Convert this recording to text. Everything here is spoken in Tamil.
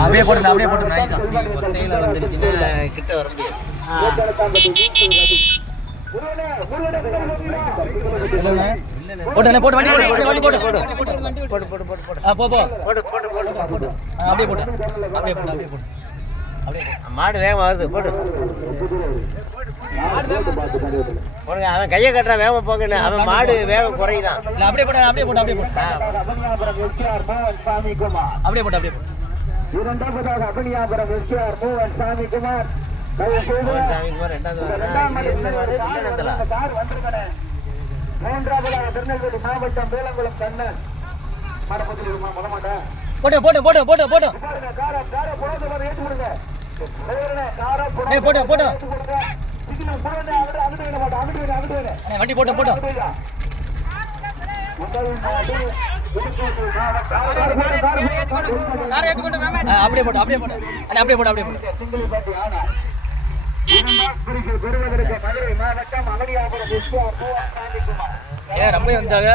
அப்படியே போட்டு ஒத்தையில வந்துருச்சுன்னா கிட்ட வர முடியாது. போட்டு வண்டி மாடு வேகமா வருது. போட்டு போடுங்க. அவன் கையை கட்டுறான் வேகமா போங்கன்னு. அவன் மாடு வேகம் குறையுதான். அப்படியே போட்டு இரண்டாவதாக அபினியாபுரம் எஸ்ஆர் மோகன் சாமிக்குமார். மூன்றாவதாக திருநெல்வேலி மாவட்டம் வேலங்குளம் கண்ணன். வண்டி போட்டோம். அப்படியே போட்டு ஏன் ரொம்ப வந்தாங்க.